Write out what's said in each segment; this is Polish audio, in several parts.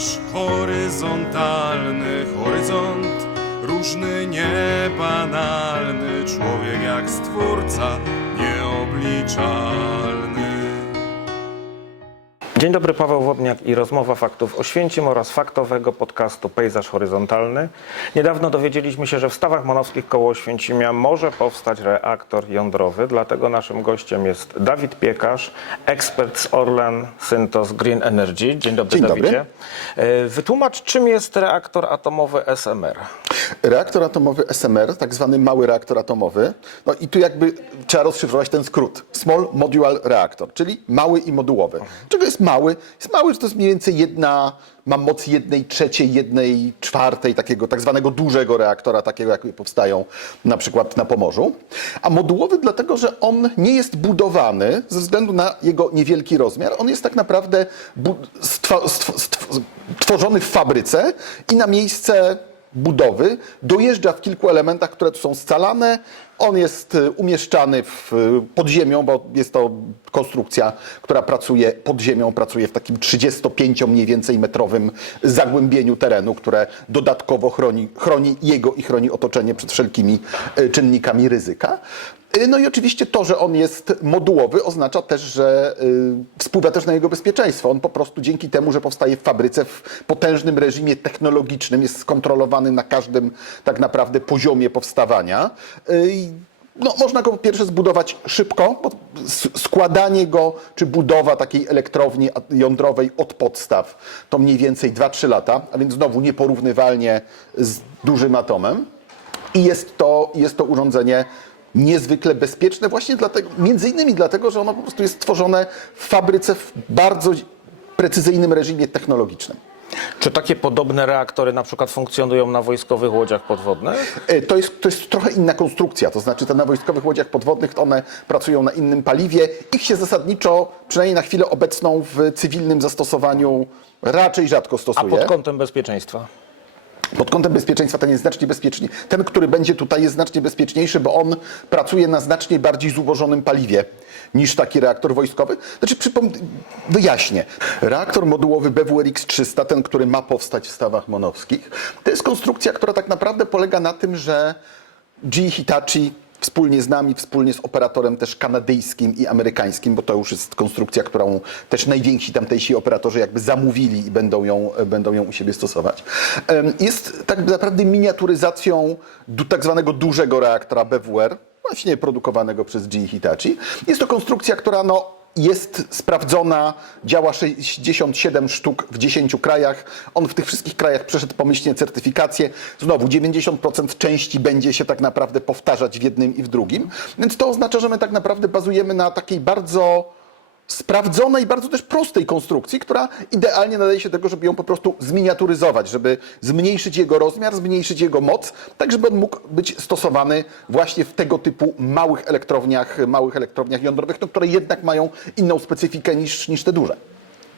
nasz horyzontalny horyzont, różny, niebanalny człowiek jak stwórca nieobliczalny. Dzień dobry, Paweł Wodniak i rozmowa faktów o Święcim oraz faktowego podcastu Pejzaż Horyzontalny. Niedawno dowiedzieliśmy się, że w Stawach Monowskich koło Święcimia może powstać reaktor jądrowy, dlatego naszym gościem jest Dawid Piekarz, ekspert z Orlen Syntos Green Energy. Dzień dobry, Dzień dobry. Dawidzie. E, Wytłumacz, czym jest reaktor atomowy SMR? Reaktor atomowy SMR, tak zwany mały reaktor atomowy. No i tu jakby trzeba rozszyfrować ten skrót. Small Modular Reactor, czyli mały i modułowy. Czego jest mały? Jest mały, że to jest mniej więcej jedna, ma moc jednej trzeciej, jednej czwartej takiego tak zwanego dużego reaktora, takiego jak powstają na przykład na Pomorzu. A modułowy dlatego, że on nie jest budowany ze względu na jego niewielki rozmiar. On jest tak naprawdę tworzony w fabryce i na miejsce budowy dojeżdża w kilku elementach, które tu są scalane. On jest y, umieszczany w, y, pod ziemią, bo jest to konstrukcja, która pracuje pod ziemią, pracuje w takim 35 mniej więcej metrowym zagłębieniu terenu, które dodatkowo chroni, chroni jego i chroni otoczenie przed wszelkimi y, czynnikami ryzyka. Y, No i oczywiście to, że on jest modułowy, oznacza też, że y, wpływa też na jego bezpieczeństwo. On po prostu dzięki temu, że powstaje w fabryce w potężnym reżimie technologicznym, jest skontrolowany na każdym tak naprawdę poziomie powstawania. Y, no, można go po pierwsze zbudować szybko, bo składanie go, czy budowa takiej elektrowni jądrowej od podstaw to mniej więcej 2-3 lata, a więc znowu nieporównywalnie z dużym atomem. I jest to, jest to urządzenie niezwykle bezpieczne właśnie dlatego, między innymi dlatego, że ono po prostu jest stworzone w fabryce w bardzo precyzyjnym reżimie technologicznym. Czy takie podobne reaktory na przykład funkcjonują na wojskowych łodziach podwodnych? E, To jest, to jest trochę inna konstrukcja, to znaczy te na wojskowych łodziach podwodnych one pracują na innym paliwie. Ich się zasadniczo, przynajmniej na chwilę obecną w cywilnym zastosowaniu raczej rzadko A stosuje. pod kątem bezpieczeństwa? Pod kątem bezpieczeństwa ten jest znacznie bezpieczniejszy. Ten, który będzie tutaj jest znacznie bezpieczniejszy, bo on pracuje na znacznie bardziej zubożonym paliwie niż taki reaktor wojskowy. Znaczy, przypom- wyjaśnię. Reaktor modułowy BWRX-300, ten, który ma powstać w Stawach Monowskich, to jest konstrukcja, która tak naprawdę polega na tym, że GE Hitachi wspólnie z nami, wspólnie z operatorem też kanadyjskim i amerykańskim, bo to już jest konstrukcja, którą też najwięksi tamtejsi operatorzy jakby zamówili i będą ją, będą ją u siebie stosować. Jest tak naprawdę miniaturyzacją tak zwanego dużego reaktora BWR, właśnie produkowanego przez GE Hitachi. Jest to konstrukcja, która no, jest sprawdzona, działa 67 sztuk w 10 krajach. On w tych wszystkich krajach przeszedł pomyślnie certyfikację. Znowu 90% części będzie się tak naprawdę powtarzać w jednym i w drugim. Więc to oznacza, że my tak naprawdę bazujemy na takiej bardzo sprawdzonej, bardzo też prostej konstrukcji, która idealnie nadaje się do tego, żeby ją po prostu zminiaturyzować, żeby zmniejszyć jego rozmiar, zmniejszyć jego moc, tak żeby on mógł być stosowany właśnie w tego typu małych elektrowniach, małych elektrowniach jądrowych, no, które jednak mają inną specyfikę niż, niż te duże.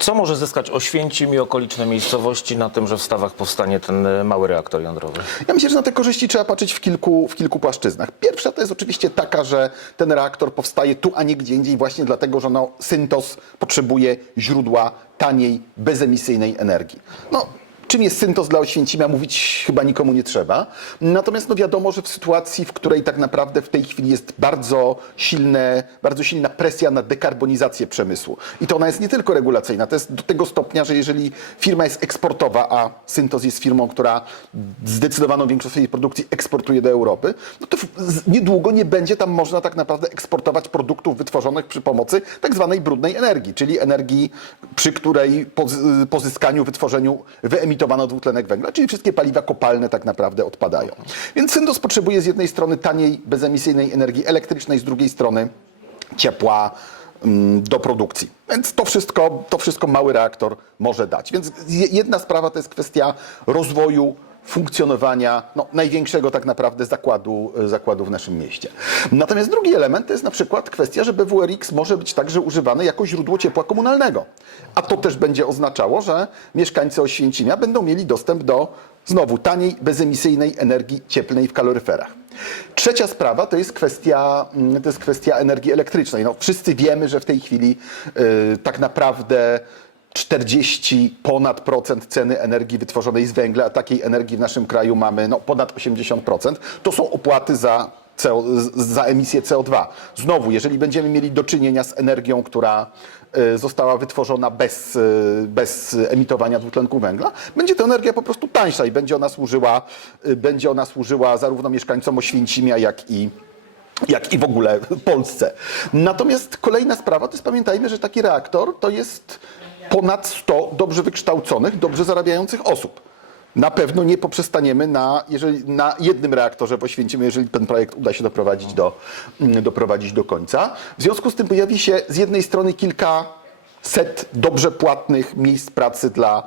Co może zyskać Oświęcim i okoliczne miejscowości na tym, że w Stawach powstanie ten e, mały reaktor jądrowy? Ja myślę, że na te korzyści trzeba patrzeć w kilku, w kilku płaszczyznach. Pierwsza to jest oczywiście taka, że ten reaktor powstaje tu, a nie gdzie indziej właśnie dlatego, że no, Syntos potrzebuje źródła taniej, bezemisyjnej energii. No, Czym jest Syntos dla Oświęcimia mówić chyba nikomu nie trzeba. Natomiast no wiadomo, że w sytuacji, w której tak naprawdę w tej chwili jest bardzo, silne, bardzo silna presja na dekarbonizację przemysłu. I to ona jest nie tylko regulacyjna, to jest do tego stopnia, że jeżeli firma jest eksportowa, a Syntos jest firmą, która zdecydowaną większość swojej produkcji eksportuje do Europy, no to niedługo nie będzie tam można tak naprawdę eksportować produktów wytworzonych przy pomocy tak zwanej brudnej energii, czyli energii, przy której pozyskaniu, wytworzeniu wyemitowano dwutlenek węgla, czyli wszystkie paliwa kopalne tak naprawdę odpadają. Więc Syntos potrzebuje z jednej strony taniej, bezemisyjnej energii elektrycznej, z drugiej strony ciepła mm, do produkcji. Więc to wszystko, to wszystko mały reaktor może dać. Więc je- jedna sprawa to jest kwestia rozwoju funkcjonowania no, największego tak naprawdę zakładu, e, zakładu w naszym mieście. Natomiast drugi element to jest na przykład kwestia, że BWRX może być także używany jako źródło ciepła komunalnego. A to też będzie oznaczało, że mieszkańcy Oświęcimia będą mieli dostęp do znowu taniej, bezemisyjnej energii cieplnej w kaloryferach. Trzecia sprawa to jest kwestia, mm, to jest kwestia energii elektrycznej. No, wszyscy wiemy, że w tej chwili y, tak naprawdę 40 ponad procent ceny energii wytworzonej z węgla, a takiej energii w naszym kraju mamy no, ponad 80%, to są opłaty za, CO, za emisję CO2. Znowu, jeżeli będziemy mieli do czynienia z energią, która y, została wytworzona bez, y, bez emitowania dwutlenku węgla, będzie to energia po prostu tańsza i będzie ona służyła, y, będzie ona służyła zarówno mieszkańcom Oświęcimia, jak i jak i w ogóle Polsce. Natomiast kolejna sprawa to jest pamiętajmy, że taki reaktor to jest ponad 100 dobrze wykształconych, dobrze zarabiających osób. Na pewno nie poprzestaniemy na, jeżeli, na jednym reaktorze w jeżeli ten projekt uda się doprowadzić do, mm, doprowadzić do końca. W związku z tym pojawi się z jednej strony kilka set dobrze płatnych miejsc pracy dla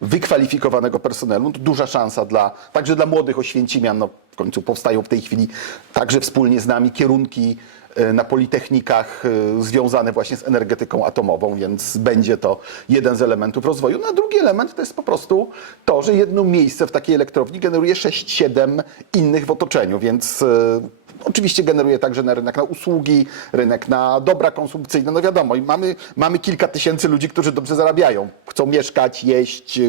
wykwalifikowanego personelu. No to duża szansa dla, także dla młodych Oświęcimian. No, w końcu powstają w tej chwili także wspólnie z nami kierunki na politechnikach e, związane właśnie z energetyką atomową, więc będzie to jeden z elementów rozwoju. No a drugi element to jest po prostu to, że jedno miejsce w takiej elektrowni generuje 6-7 innych w otoczeniu, więc e, Oczywiście generuje także na rynek na usługi, rynek na dobra konsumpcyjne. No wiadomo, i mamy, mamy kilka tysięcy ludzi, którzy dobrze zarabiają. Chcą mieszkać, jeść,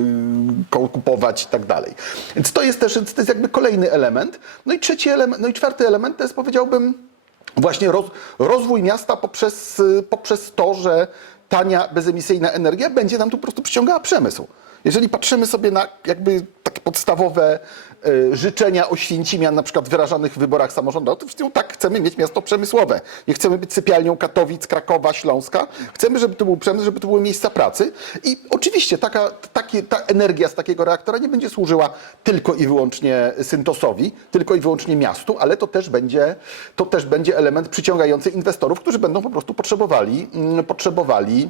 kupować i tak dalej. Więc to jest też to jest jakby kolejny element. No i trzeci element, no i czwarty element to jest powiedziałbym właśnie roz, rozwój miasta poprzez, y, poprzez to, że tania, bezemisyjna energia będzie nam tu po prostu przyciągała przemysł. Jeżeli patrzymy sobie na jakby takie podstawowe y, życzenia Oświęcimian, na przykład wyrażanych w wyborach samorządowych, to tak, chcemy mieć miasto przemysłowe. Nie chcemy być sypialnią Katowic, Krakowa, Śląska. Chcemy, żeby to był przemysł, żeby to były miejsca pracy. I oczywiście taka, takie, ta energia z takiego reaktora nie będzie służyła tylko i wyłącznie Syntosowi, tylko i wyłącznie miastu, ale to też będzie, to też będzie element przyciągający inwestorów, którzy będą po prostu potrzebowali, mm, potrzebowali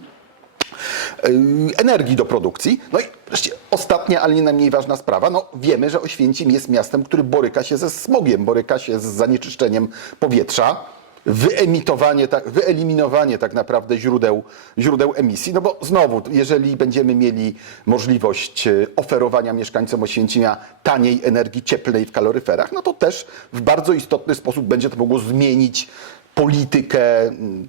energii do produkcji. No i wreszcie ostatnia, ale nie najmniej ważna sprawa. No, wiemy, że Oświęcim jest miastem, który boryka się ze smogiem, boryka się z zanieczyszczeniem powietrza. Wyemitowanie, tak, wyeliminowanie tak naprawdę źródeł, źródeł emisji. No bo znowu, jeżeli będziemy mieli możliwość e, oferowania mieszkańcom Oświęcimia taniej energii cieplnej w kaloryferach, no to też w bardzo istotny sposób będzie to mogło zmienić politykę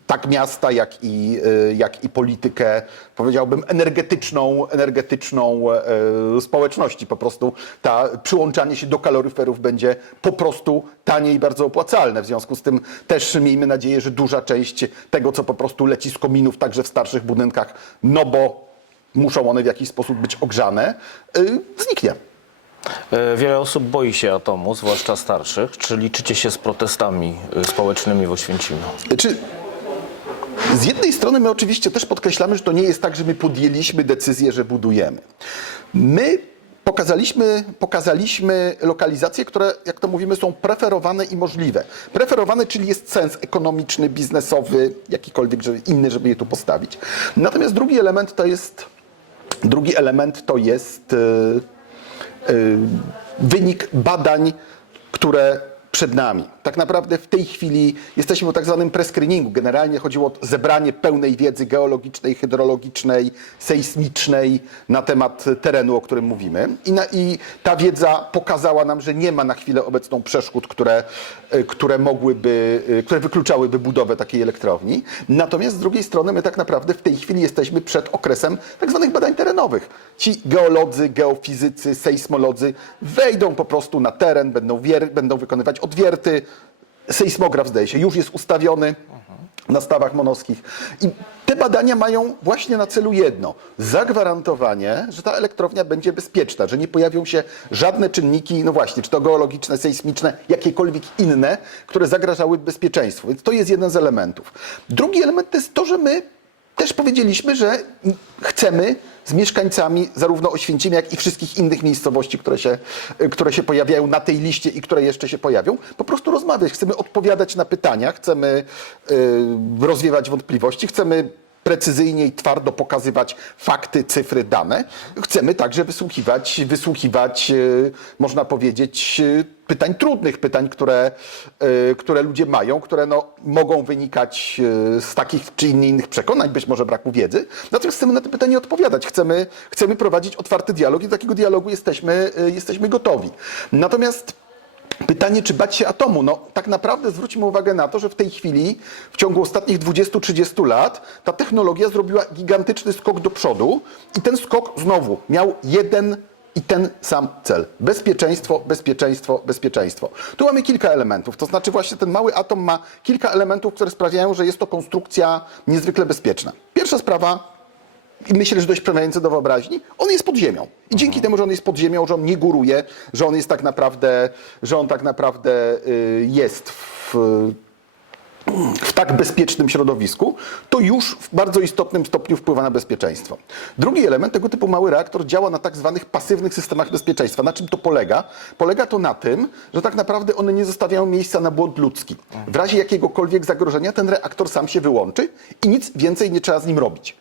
tak miasta, jak i, y, jak i politykę, powiedziałbym, energetyczną, energetyczną e, społeczności. Po prostu ta przyłączanie się do kaloryferów będzie po prostu tanie i bardzo opłacalne. W związku z tym też miejmy nadzieję, że duża część tego, co po prostu leci z kominów, także w starszych budynkach, no bo muszą one w jakiś sposób być ogrzane, y, zniknie. E, Wiele osób boi się atomu, zwłaszcza starszych. Czy liczycie się z protestami e, społecznymi w Oświęcimiu? Czy z jednej strony my oczywiście też podkreślamy, że to nie jest tak, że my podjęliśmy decyzję, że budujemy. My pokazaliśmy, pokazaliśmy lokalizacje, które, jak to mówimy, są preferowane i możliwe. Preferowane, czyli jest sens ekonomiczny, biznesowy, jakikolwiek inny, żeby je tu postawić. Natomiast drugi element to jest, drugi element to jest y, wynik badań, które przed nami. Tak naprawdę w tej chwili jesteśmy w tak zwanym prescreeningu. Generalnie chodziło o zebranie pełnej wiedzy geologicznej, hydrologicznej, sejsmicznej na temat terenu, o którym mówimy. I, na, I ta wiedza pokazała nam, że nie ma na chwilę obecną przeszkód, które, y, które mogłyby, y, które wykluczałyby budowę takiej elektrowni. Natomiast z drugiej strony my tak naprawdę w tej chwili jesteśmy przed okresem tak zwanych badań terenowych. Ci geolodzy, geofizycy, sejsmolodzy wejdą po prostu na teren, będą, wier, będą wykonywać odwierty. Sejsmograf, zdaje się, już jest ustawiony na stawach monowskich. I te badania mają właśnie na celu jedno: zagwarantowanie, że ta elektrownia będzie bezpieczna, że nie pojawią się żadne czynniki, no właśnie, czy to geologiczne, sejsmiczne, jakiekolwiek inne, które zagrażałyby bezpieczeństwu. Więc to jest jeden z elementów. Drugi element to jest to, że my też powiedzieliśmy, że chcemy z mieszkańcami zarówno Oświęcimia, jak i wszystkich innych miejscowości, które się, które się pojawiają na tej liście i które jeszcze się pojawią, po prostu rozmawiać. Chcemy odpowiadać na pytania, chcemy y, rozwiewać wątpliwości, chcemy precyzyjnie i twardo pokazywać fakty, cyfry, dane. Chcemy także wysłuchiwać, wysłuchiwać y, można powiedzieć, y, pytań trudnych, pytań, które, y, które ludzie mają, które no, mogą wynikać z takich czy innych przekonań, być może braku wiedzy. Natomiast chcemy na te pytania odpowiadać. Chcemy, chcemy prowadzić otwarty dialog i do takiego dialogu jesteśmy, jesteśmy gotowi. Natomiast Pytanie, czy bać się atomu? No, tak naprawdę zwróćmy uwagę na to, że w tej chwili, w ciągu ostatnich 20-30 lat, ta technologia zrobiła gigantyczny skok do przodu i ten skok znowu miał jeden i ten sam cel. Bezpieczeństwo, bezpieczeństwo, bezpieczeństwo. Tu mamy kilka elementów, to znaczy właśnie ten mały atom ma kilka elementów, które sprawiają, że jest to konstrukcja niezwykle bezpieczna. Pierwsza sprawa, myślę, że dość przemawiające do wyobraźni, on jest pod ziemią. I dzięki temu, że on jest pod ziemią, że on nie góruje, że on jest tak naprawdę, że on tak naprawdę y, jest w, w tak bezpiecznym środowisku, to już w bardzo istotnym stopniu wpływa na bezpieczeństwo. Drugi element, tego typu mały reaktor działa na tak zwanych pasywnych systemach bezpieczeństwa. Na czym to polega? Polega to na tym, że tak naprawdę one nie zostawiają miejsca na błąd ludzki. W razie jakiegokolwiek zagrożenia ten reaktor sam się wyłączy i nic więcej nie trzeba z nim robić.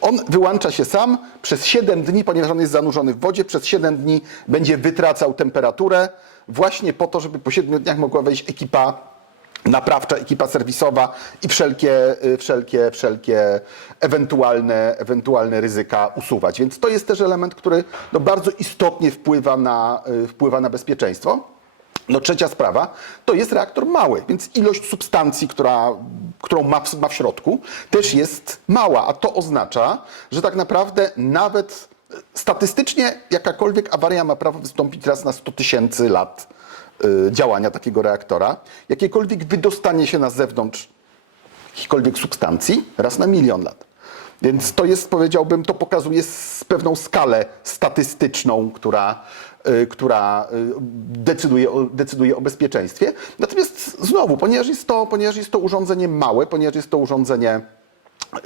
On wyłącza się sam przez 7 dni, ponieważ on jest zanurzony w wodzie, przez 7 dni będzie wytracał temperaturę, właśnie po to, żeby po 7 dniach mogła wejść ekipa naprawcza, ekipa serwisowa i wszelkie, y, wszelkie, wszelkie ewentualne, ewentualne ryzyka usuwać. Więc to jest też element, który no, bardzo istotnie wpływa na, y, wpływa na bezpieczeństwo. No trzecia sprawa, to jest reaktor mały, więc ilość substancji, która, którą ma w, ma w środku, też jest mała, a to oznacza, że tak naprawdę nawet e, statystycznie jakakolwiek awaria ma prawo wystąpić raz na 100 tysięcy lat y, działania takiego reaktora. Jakiekolwiek wydostanie się na zewnątrz jakichkolwiek substancji raz na milion lat. Więc to jest, powiedziałbym, to pokazuje pewną skalę statystyczną, która, która y, decyduje o, decyduje o bezpieczeństwie. Natomiast znowu, ponieważ jest, to, ponieważ jest to urządzenie małe, ponieważ jest to urządzenie,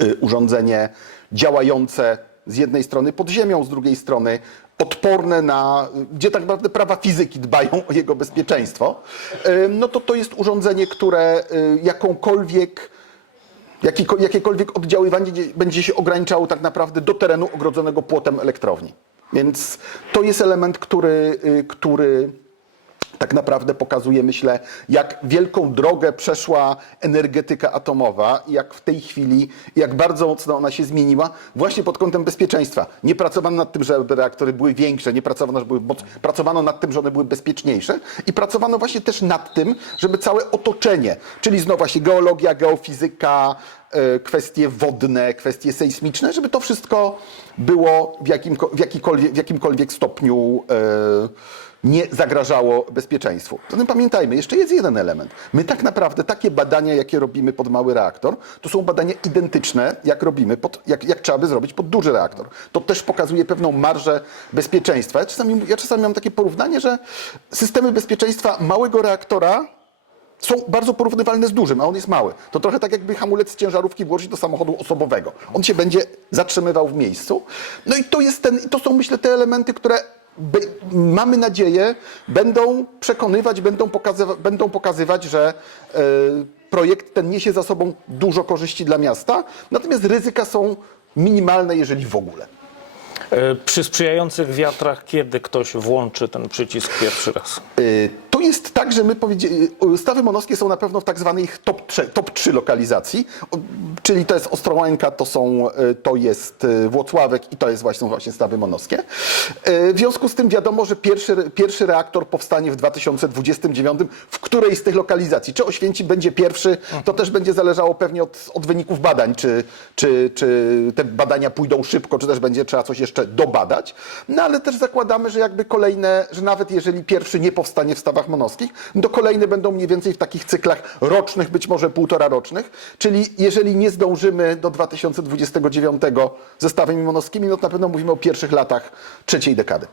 y, urządzenie działające z jednej strony pod ziemią, z drugiej strony odporne na, gdzie tak naprawdę prawa fizyki dbają o jego bezpieczeństwo, y, no to to jest urządzenie, które y, jakąkolwiek jakiekolwiek oddziaływanie dzie- będzie się ograniczało tak naprawdę do terenu ogrodzonego płotem elektrowni. Więc to jest element, który, y, który tak naprawdę pokazuje, myślę, jak wielką drogę przeszła energetyka atomowa jak w tej chwili, jak bardzo mocno ona się zmieniła właśnie pod kątem bezpieczeństwa. Nie pracowano nad tym, żeby reaktory były większe, nie pracowano, żeby były, pracowano nad tym, że one były bezpieczniejsze i pracowano właśnie też nad tym, żeby całe otoczenie, czyli znowu właśnie geologia, geofizyka, e, kwestie wodne, kwestie sejsmiczne, żeby to wszystko było w, w, w jakimkolwiek stopniu e, nie zagrażało bezpieczeństwu. Zatem pamiętajmy, jeszcze jest jeden element. My tak naprawdę takie badania, jakie robimy pod mały reaktor, to są badania identyczne, jak robimy, pod, jak, jak trzeba by zrobić pod duży reaktor. To też pokazuje pewną marżę bezpieczeństwa. Ja czasami, ja czasami mam takie porównanie, że systemy bezpieczeństwa małego reaktora są bardzo porównywalne z dużym, a on jest mały. To trochę tak jakby hamulec z ciężarówki włożyć do samochodu osobowego. On się będzie zatrzymywał w miejscu. No i to, jest ten, i to są myślę te elementy, które by, mamy nadzieję będą przekonywać, będą, pokazywa, będą pokazywać, że e, projekt ten niesie za sobą dużo korzyści dla miasta, natomiast ryzyka są minimalne, jeżeli w ogóle. E, Przy sprzyjających wiatrach, kiedy ktoś włączy ten przycisk pierwszy raz? Y, To jest tak, że my powiedzieli, stawy monowskie są na pewno w tak zwanej ich top 3, top 3 lokalizacji, czyli to jest Ostrołęka, to, są, y, to jest y, Włocławek i to jest właśnie, są właśnie stawy monowskie. Y, W związku z tym wiadomo, że pierwszy, pierwszy reaktor powstanie w 2029, w której z tych lokalizacji. Czy Oświęcim będzie pierwszy, to też będzie zależało pewnie od, od wyników badań, czy, czy, czy te badania pójdą szybko, czy też będzie trzeba coś jeszcze dobadać. No ale też zakładamy, że jakby kolejne, że nawet jeżeli pierwszy nie powstanie w stawach monowskich, to kolejne będą mniej więcej w takich cyklach rocznych, być może półtora rocznych. Czyli jeżeli nie zdążymy do 2029 ze stawami monowskimi, no to na pewno mówimy o pierwszych latach trzeciej dekady.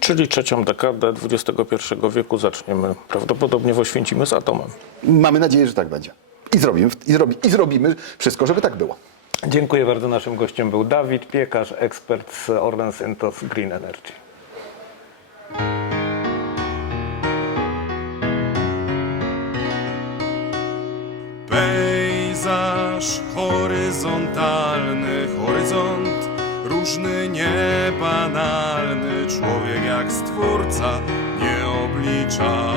Czyli trzecią dekadę XXI wieku zaczniemy prawdopodobnie w Oświęcimiu z atomem. Mamy nadzieję, że tak będzie. I zrobimy, i, zrobi, i zrobimy wszystko, żeby tak było. Dziękuję bardzo. Naszym gościem był Dawid Piekarz, ekspert z Orlen Synthos Green Energy. pejzaż horyzontalny, horyzont różny, niebanalny, człowiek jak stwórca nie oblicza.